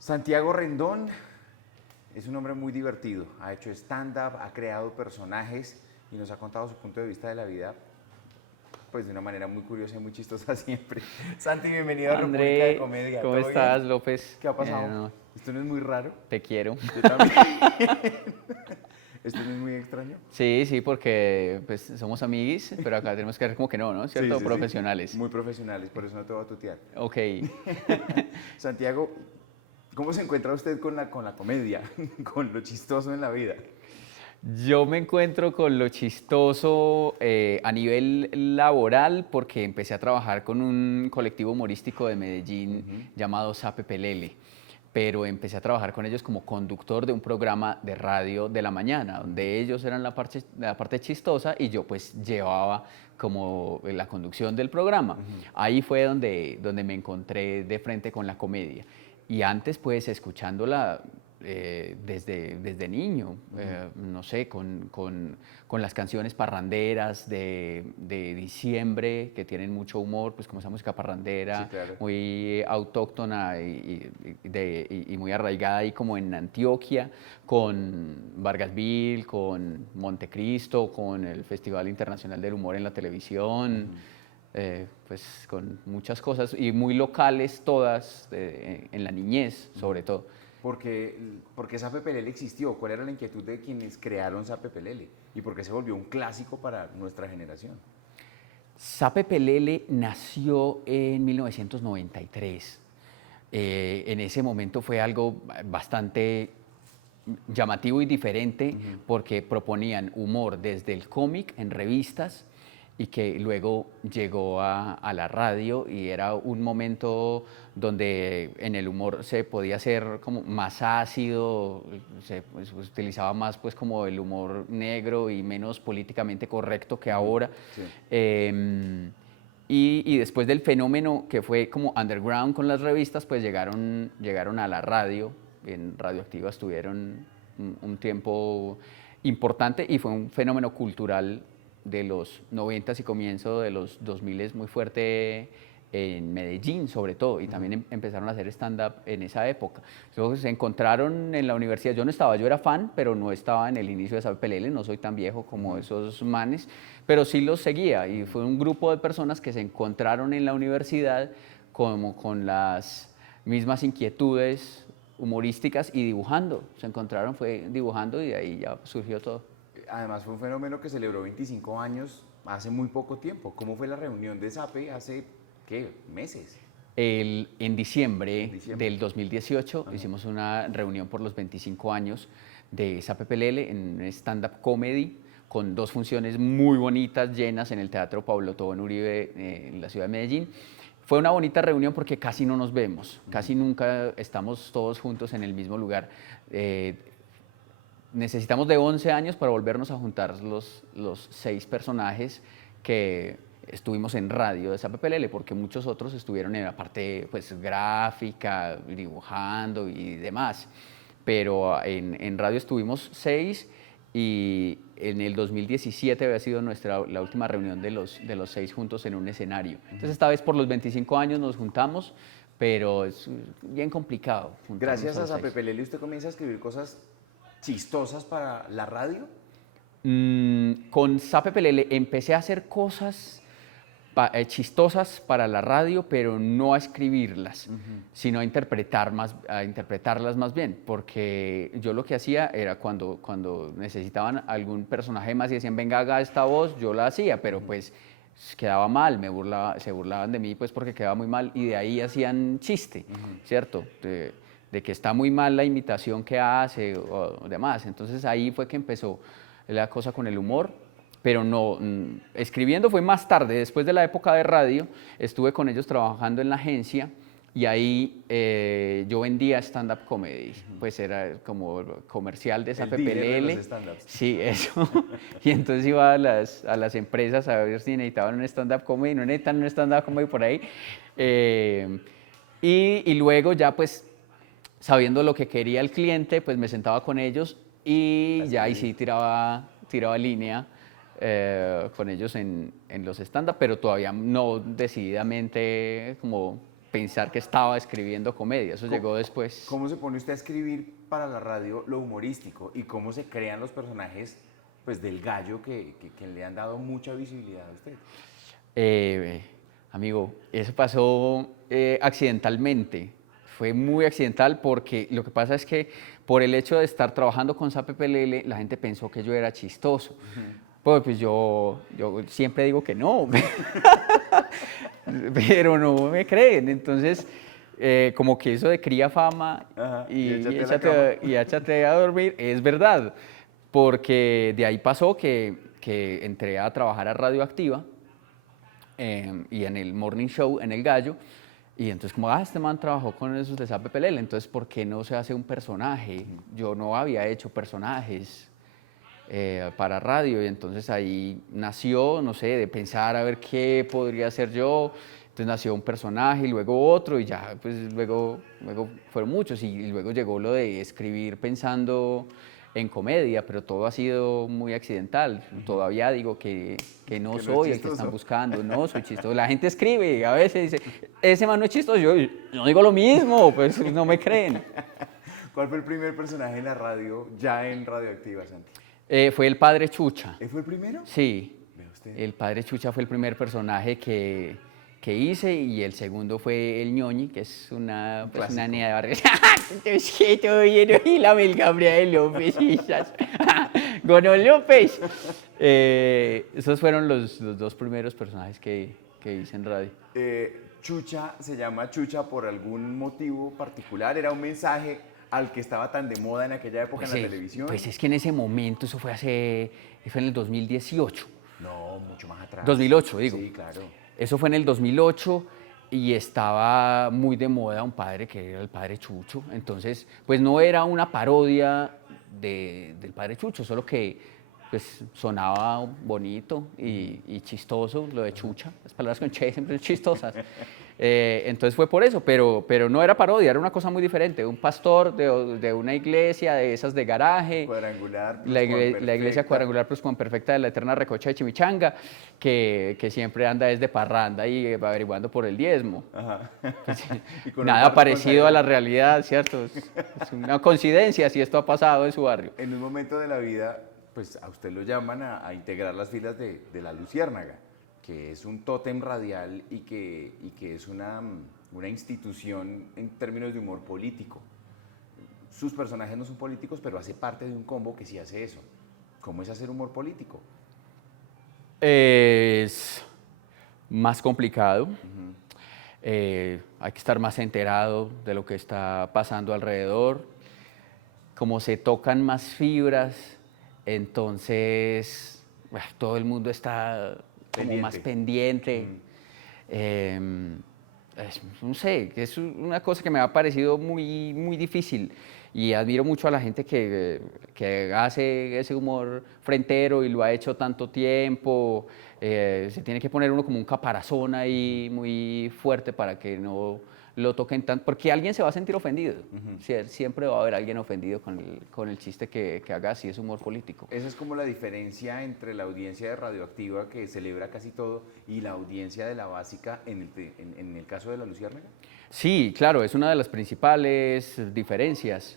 Santiago Rendón es un hombre muy divertido, ha hecho stand-up, ha creado personajes y nos ha contado su punto de vista de la vida, pues de una manera muy curiosa y muy chistosa siempre. Santi, bienvenido a República de André, Comedia, ¿cómo ¿todo bien? estás, López? ¿Qué ha pasado? No, ¿Esto no es muy raro? te quiero. Yo también. ¿Esto no es muy extraño? Sí, sí, porque pues somos amiguis, pero acá tenemos que ser como que no, ¿no? Sí, ¿Cierto? sí, sí. Profesionales. Muy profesionales, por eso no te voy a tutear. Ok. Santiago, ¿cómo se encuentra usted con la comedia, con lo chistoso en la vida? Yo me encuentro con lo chistoso a nivel laboral porque empecé a trabajar con un colectivo humorístico de Medellín llamado Sape Pelele, pero empecé a trabajar con ellos como conductor de un programa de radio de la mañana, donde ellos eran la parte chistosa y yo pues llevaba como la conducción del programa. Ahí fue donde me encontré de frente con la comedia. Y antes pues escuchándola desde niño, no sé, con las canciones parranderas de diciembre, que tienen mucho humor, pues como esa música Sí, parrandera, claro. muy autóctona y muy arraigada ahí como en Antioquia, con Vargasville, con Montecristo, con el Festival Internacional del Humor en la televisión. Pues con muchas cosas y muy locales todas, en la niñez sobre todo. Porque Sape Pelele existió, ¿cuál era la inquietud de quienes crearon Sape Pelele? ¿Y por qué se volvió un clásico para nuestra generación? Sape Pelele nació en 1993. En ese momento fue algo bastante llamativo y diferente porque proponían humor desde el cómic en revistas y que luego llegó a la radio y era un momento donde en el humor se podía ser como más ácido, se pues, utilizaba más pues como el humor negro y menos políticamente correcto que ahora. Sí. Y después del fenómeno que fue como underground con las revistas, pues llegaron a la radio. En Radioactiva estuvieron un tiempo importante y fue un fenómeno cultural de los 90 y comienzo de los 2000 muy fuerte en Medellín sobre todo, y también empezaron a hacer stand-up en esa época. Entonces se encontraron en la universidad, yo era fan, pero no estaba en el inicio de Sabe Pelele, no soy tan viejo como esos manes, pero sí los seguía y fue un grupo de personas que se encontraron en la universidad como con las mismas inquietudes humorísticas y dibujando. Se encontraron, fue dibujando y de ahí ya surgió todo. Además fue un fenómeno que celebró 25 años hace muy poco tiempo. ¿Cómo fue la reunión de Sape hace, qué, meses? En En diciembre diciembre. del 2018 hicimos una reunión por los 25 años de Sape Pelele en un stand-up comedy con dos funciones muy bonitas, llenas en el Teatro Pablo Tobón Uribe en la ciudad de Medellín. Fue una bonita reunión porque casi no nos vemos, casi nunca estamos todos juntos en el mismo lugar. Eh, Necesitamos de 11 años para volvernos a juntar los 6 personajes que estuvimos en radio de SAPPLL, porque muchos otros estuvieron en la parte pues, gráfica, dibujando y demás. Pero en radio estuvimos 6 y en el 2017 había sido la última reunión de los 6 juntos en un escenario. Entonces esta vez por los 25 años nos juntamos, pero es bien complicado juntarnos Gracias a a los Sape 6. Pelele usted comienza a escribir cosas chistosas para la radio. Con Sape Pelele empecé a hacer cosas chistosas para la radio, pero no a escribirlas, sino a interpretarlas más bien, porque yo lo que hacía era cuando necesitaban algún personaje más y decían, venga, haga esta voz, yo la hacía, pero pues quedaba mal, se burlaban de mí pues porque quedaba muy mal y de ahí hacían chiste, ¿cierto? De que está muy mal la imitación que hace o demás. Entonces ahí fue que empezó la cosa con el humor, pero no, escribiendo fue más tarde, después de la época de radio, estuve con ellos trabajando en la agencia y ahí yo vendía stand-up comedy, pues era como comercial de esa El dealer de los PPLL, stand-ups. sí, eso, y entonces iba a las empresas a ver si necesitaban un stand-up comedy, no necesitan un stand-up comedy por ahí, y luego ya pues sabiendo lo que quería el cliente, pues me sentaba con ellos A y ya ahí escribir. sí tiraba línea con ellos en los stand-up, pero todavía no decididamente como pensar que estaba escribiendo comedia, eso llegó después. ¿Cómo se pone usted a escribir para la radio lo humorístico y cómo se crean los personajes pues, del gallo que le han dado mucha visibilidad a usted? Amigo, eso pasó accidentalmente. Fue muy accidental porque lo que pasa es que por el hecho de estar trabajando con SAPPLL, la gente pensó que yo era chistoso. Pues yo siempre digo que no, pero no me creen. Entonces, como que eso de cría fama y échate a dormir, es verdad. Porque de ahí pasó que entré a trabajar a Radioactiva y en el Morning Show, en El Gallo. Y entonces como, este man trabajó con esos de SAPPLL, entonces ¿por qué no se hace un personaje? Yo no había hecho personajes para radio y entonces ahí nació, no sé, de pensar a ver qué podría hacer yo. Entonces nació un personaje y luego otro y ya pues luego fueron muchos y luego llegó lo de escribir pensando en comedia, pero todo ha sido muy accidental. Todavía digo que no Que soy no es el que están chistoso. buscando, no soy chistoso. La gente escribe, a veces dice, ese man no es chistoso, yo no digo lo mismo, pues no me creen. ¿Cuál fue el primer personaje en la radio, ya en Radioactiva, Santi? Fue el Padre Chucha. ¿Él fue el primero? Sí, Vea usted. el Padre Chucha fue el primer personaje que hice y el segundo fue el Ñoñi, que es una niña de barrio. Es que todo bien, y la Mel Gabriel López, quizás. Gonol López. Esos fueron los dos primeros personajes que hice en radio. Chucha se llama Chucha por algún motivo particular, era un mensaje al que estaba tan de moda en aquella época en la televisión. Pues es que en ese momento, eso fue en el 2018. No, mucho más atrás. 2008, digo. Sí, claro. Eso fue en el 2008 y estaba muy de moda un padre que era el Padre Chucho. Entonces, pues no era una parodia del Padre Chucho, solo que pues sonaba bonito y chistoso lo de Chucha. Las palabras con che siempre son chistosas. Entonces fue por eso, pero no era parodia, era una cosa muy diferente. Un pastor de una iglesia, de esas de garaje. Cuadrangular. La iglesia cuadrangular perfecta de la eterna Recocha de Chimichanga, que siempre anda desde parranda y averiguando por el diezmo. Ajá. Y nada parecido a la realidad, ¿cierto? Es una coincidencia si esto ha pasado en su barrio. En un momento de la vida, pues a usted lo llaman a integrar las filas de La Luciérnaga, que es un tótem radial y que es una institución en términos de humor político. Sus personajes no son políticos, pero hace parte de un combo que sí hace eso. ¿Cómo es hacer humor político? Es más complicado. Hay que estar más enterado de lo que está pasando alrededor. Como se tocan más fibras, entonces todo el mundo está como más pendiente. No sé, es una cosa que me ha parecido muy, muy difícil y admiro mucho a la gente que hace ese humor frentero y lo ha hecho tanto tiempo. Se tiene que poner uno como un caparazón ahí muy fuerte para que no lo toquen tanto, porque alguien se va a sentir ofendido. Siempre va a haber alguien ofendido con el chiste que haga, si es humor político. Esa es como la diferencia entre la audiencia de Radioactiva, que celebra casi todo, y la audiencia de la básica en el caso de La Luciérnaga. Sí, claro, es una de las principales diferencias.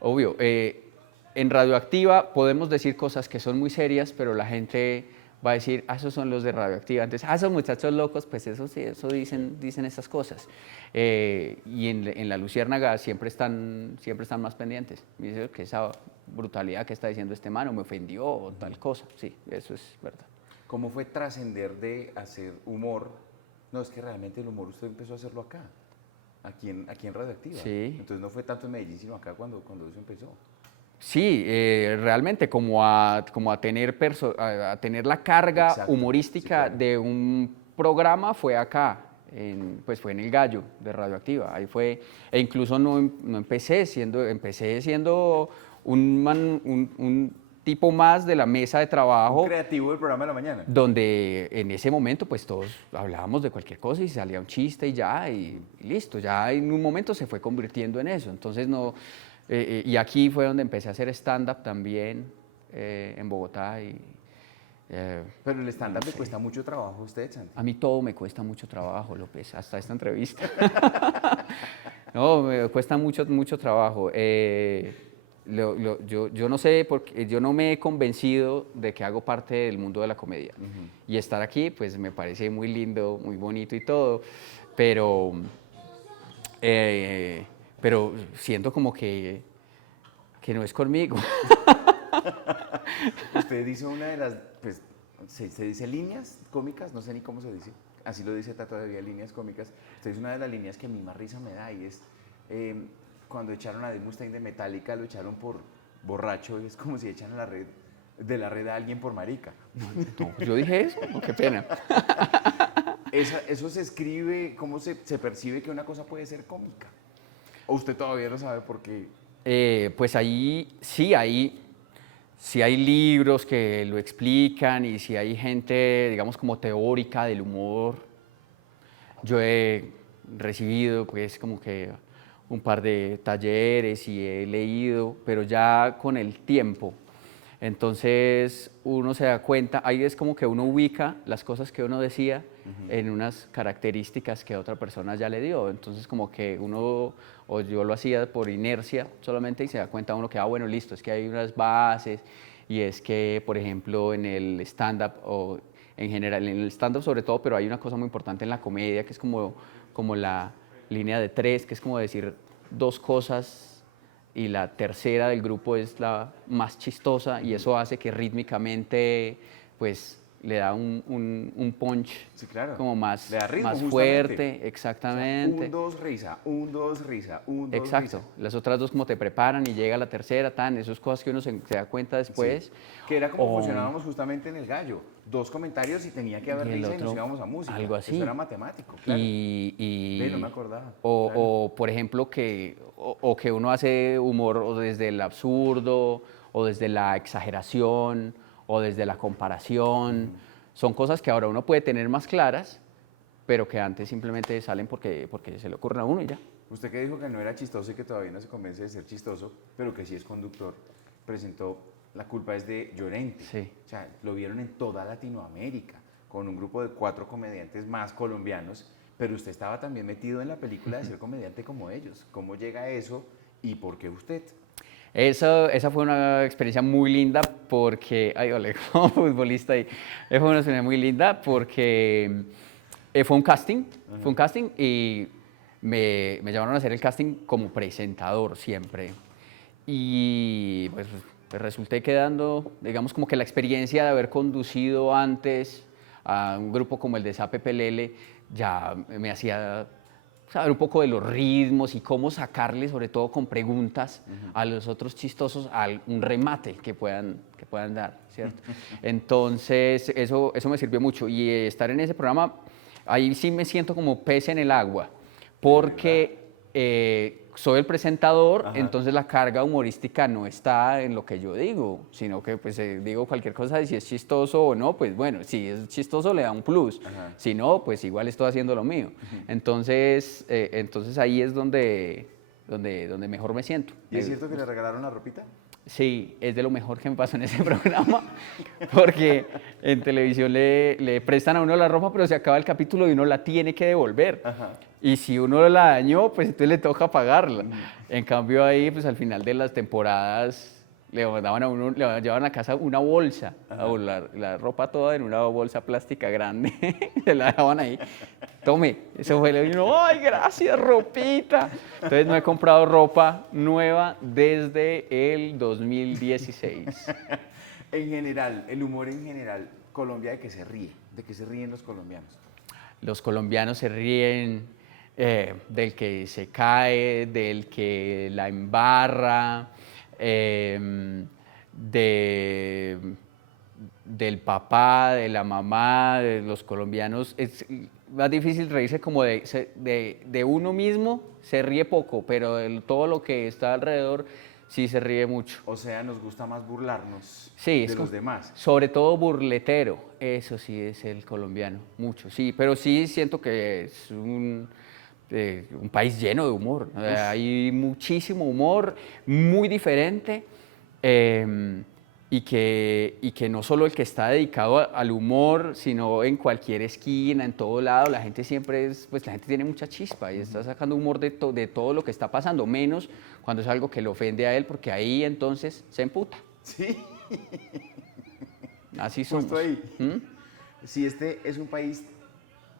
Obvio, en Radioactiva podemos decir cosas que son muy serias, pero la gente va a decir, esos son los de Radioactiva. Entonces, esos muchachos locos, pues eso dicen esas cosas. Y en La Luciérnaga siempre están más pendientes. Me dicen que esa brutalidad que está diciendo este mano me ofendió o tal cosa. Sí, eso es verdad. ¿Cómo fue trascender de hacer humor? No, es que realmente el humor usted empezó a hacerlo acá, aquí en Radioactiva. Sí. Entonces no fue tanto en Medellín, sino acá cuando eso empezó. Sí, realmente como a tener la carga humorística de un programa fue acá, pues fue en El Gallo de Radioactiva. Ahí fue, e incluso no empecé siendo un tipo más de la mesa de trabajo. Un creativo del programa de la mañana. Donde en ese momento pues todos hablábamos de cualquier cosa y salía un chiste y ya, y listo. Ya en un momento se fue convirtiendo en eso. Entonces no... y aquí fue donde empecé a hacer stand-up también, en Bogotá, y Pero el stand-up no le sé. cuesta mucho trabajo a usted, Santi. A mí todo me cuesta mucho trabajo, López, hasta esta entrevista. No, me cuesta mucho, mucho trabajo. Yo no sé, porque yo no me he convencido de que hago parte del mundo de la comedia. Y estar aquí, pues me parece muy lindo, muy bonito y todo, pero, eh, pero siento como que no es conmigo. Usted dice una de las, pues, se dice líneas cómicas, no sé ni cómo se dice, así lo dice todavía, líneas cómicas. Usted dice una de las líneas que a mí más risa me da y es cuando echaron a Dave Mustaine de Metallica, lo echaron por borracho y es como si echan a la red, de la red a alguien por marica. No, yo dije eso, no, qué pena. Eso se escribe, ¿cómo se percibe que una cosa puede ser cómica? ¿O usted todavía no sabe por qué? Pues ahí sí hay libros que lo explican y sí hay gente, digamos, como teórica del humor. Yo he recibido, pues, como que un par de talleres y he leído, pero ya con el tiempo. Entonces uno se da cuenta, ahí es como que uno ubica las cosas que uno decía en unas características que otra persona ya le dio. Entonces como que uno, o yo lo hacía por inercia solamente y se da cuenta uno que, bueno, listo, es que hay unas bases y es que, por ejemplo, en el stand-up o en general, en el stand-up sobre todo, pero hay una cosa muy importante en la comedia que es como la línea de tres, que es como decir dos cosas y la tercera del grupo es la más chistosa y eso hace que rítmicamente pues le da un punch Sí, claro. como Le da ritmo, más justamente. fuerte, O sea, exactamente. un, dos, risa, un, dos, risa, un, dos, Exacto, risa. las otras dos como te preparan y llega la tercera, tan, esas cosas que uno se da cuenta después. Sí. Que era como O, funcionábamos justamente en El Gallo. Dos comentarios y tenía que haber y el risa y nos otro, íbamos a música. algo Eso así. era matemático, claro. Ve, no me acordaba. Claro. O, por ejemplo, o que uno hace humor o desde el absurdo, o desde la exageración, o desde la comparación. Son cosas que ahora uno puede tener más claras, pero que antes simplemente salen porque se le ocurren a uno y ya. Usted que dijo que no era chistoso y que todavía no se convence de ser chistoso, pero que sí es conductor, presentó La culpa es de Llorente. Sí. O sea, lo vieron en toda Latinoamérica, con un grupo de 4 comediantes más colombianos, pero usted estaba también metido en la película de ser comediante como ellos. ¿Cómo llega a eso y por qué usted? Esa fue una experiencia muy linda porque, ay, ole, como futbolista ahí, fue una experiencia muy linda porque fue un casting y me llamaron a hacer el casting como presentador siempre. Y pues resulté quedando, digamos, como que la experiencia de haber conducido antes a un grupo como el de Sape Pelele ya me hacía saber un poco de los ritmos y cómo sacarle, sobre todo con preguntas, a los otros chistosos un remate que puedan dar, ¿cierto? Entonces, eso me sirvió mucho. Y estar en ese programa, ahí sí me siento como pez en el agua, ¿De verdad? porque soy el presentador, Ajá. entonces la carga humorística no está en lo que yo digo, sino que pues digo cualquier cosa y si es chistoso o no, pues bueno, si es chistoso le da un plus, Ajá. si no, pues igual estoy haciendo lo mío. Entonces ahí es donde mejor me siento. ¿Y es cierto que le regalaron la ropita? Sí, es de lo mejor que me pasó en ese programa, porque en televisión le prestan a uno la ropa, pero se acaba el capítulo y uno la tiene que devolver. Ajá. Y si uno la dañó, pues entonces le toca pagarla. En cambio ahí, pues al final de las temporadas le mandaban a uno, le llevaban a casa una bolsa, la ropa toda en una bolsa plástica grande, se la dejaban ahí. Tome, eso fue y uno, ay, gracias, ropita. Entonces no he comprado ropa nueva desde el 2016. En general, el humor en general, Colombia, ¿de qué se ríe? ¿De qué se ríen los colombianos? Los colombianos se ríen del que se cae, del que la embarra, de, del papá, de la mamá, de los colombianos. Es más difícil reírse como de uno mismo, se ríe poco, pero de todo lo que está alrededor sí se ríe mucho. O sea, nos gusta más burlarnos Sí, de los demás. sobre todo burletero, eso sí es el colombiano, mucho, sí, pero sí siento que es un país lleno de humor, hay muchísimo humor, muy diferente, y que no solo el que está dedicado al humor, sino en cualquier esquina, en todo lado, la gente siempre es, pues la gente tiene mucha chispa y está sacando humor de todo lo que está pasando, menos cuando es algo que le ofende a él, porque ahí entonces se emputa. Sí, Así somos. justo ahí. ¿Mm? Si este es un país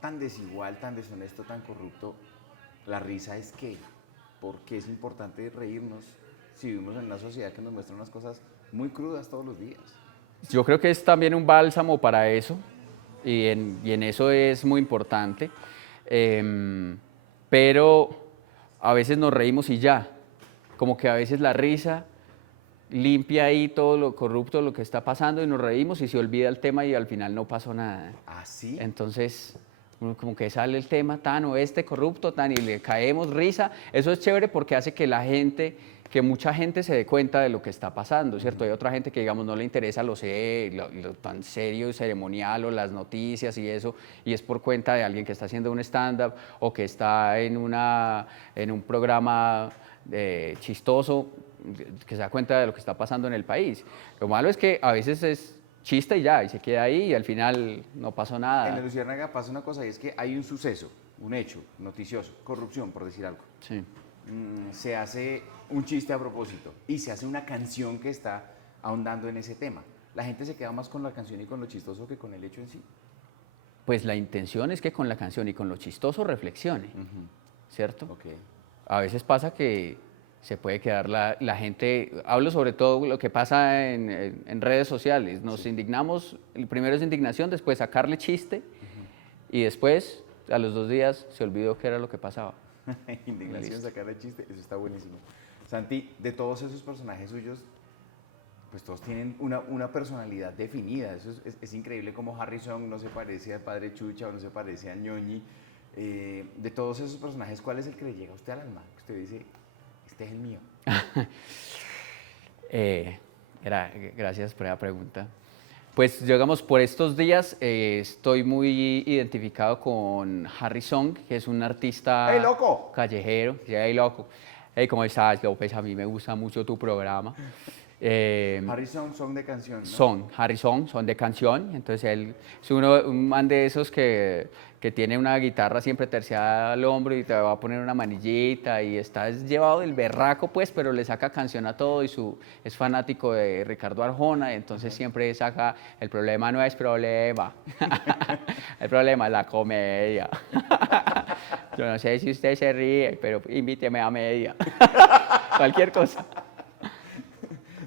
tan desigual, tan deshonesto, tan corrupto, la risa es qué. ¿Por qué es importante reírnos si vivimos en una sociedad que nos muestra unas cosas muy crudas todos los días? Yo creo que es también un bálsamo para eso, y en eso es muy importante, pero a veces nos reímos y ya, como que a veces la risa limpia ahí todo lo corrupto, lo que está pasando y nos reímos y se olvida el tema y al final no pasó nada. ¿Así? Entonces, como que sale el tema tan o este corrupto, tan y le caemos risa. Eso es chévere porque hace que la gente, que mucha gente se dé cuenta de lo que está pasando, ¿cierto? Hay otra gente que, digamos, no le interesa lo tan serio y ceremonial o las noticias y eso, y es por cuenta de alguien que está haciendo un stand-up o que está en un programa chistoso, que se da cuenta de lo que está pasando en el país. Lo malo es que a veces es chiste y ya, y se queda ahí y al final no pasó En nada. la Luciérnaga pasa una cosa y es que hay un suceso, un hecho noticioso, corrupción, por decir algo. Sí. Se hace un chiste a propósito y se hace una canción que está ahondando en ese tema. La gente se queda más con la canción y con lo chistoso que con el hecho en sí. Pues la intención es que con la canción y con lo chistoso reflexione, ¿cierto? Ok. A veces pasa que se puede quedar la gente, hablo sobre todo lo que pasa en redes sociales, nos indignamos, el primero es indignación, después sacarle chiste y después a los 2 días se olvidó qué era lo que pasaba. Indignación, Listo. sacar el chiste, eso está buenísimo. Santi, de todos esos personajes suyos, pues todos tienen una personalidad definida. Eso es increíble como Harrison no se parece al Padre Chucha o no se parece a Ñoñi. De todos esos personajes, ¿cuál es el que le llega a usted al alma? Que usted dice, este es el mío. Gracias por la pregunta. Pues digamos, por estos días estoy muy identificado con Harry Song, que es un artista ¡Hey, loco! callejero. Sí, hey, loco. Hey, ¿cómo estás, López? A mí me gusta mucho tu programa. Harrison, son de canción, ¿no? Harry Song, son de canción. Entonces él es un man de esos que tiene una guitarra siempre terciada al hombro y te va a poner una manillita y está llevado del berraco, pues, pero le saca canción a todo y es fanático de Ricardo Arjona, y entonces siempre saca, el problema no es problema, el problema es la comedia. Yo no sé si usted se ríe, pero invíteme a media. Cualquier cosa.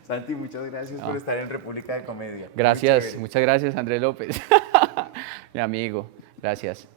Santi, muchas gracias por estar en República de Comedia. Muy Gracias, chévere. muchas gracias, Andrés López. Mi amigo, gracias.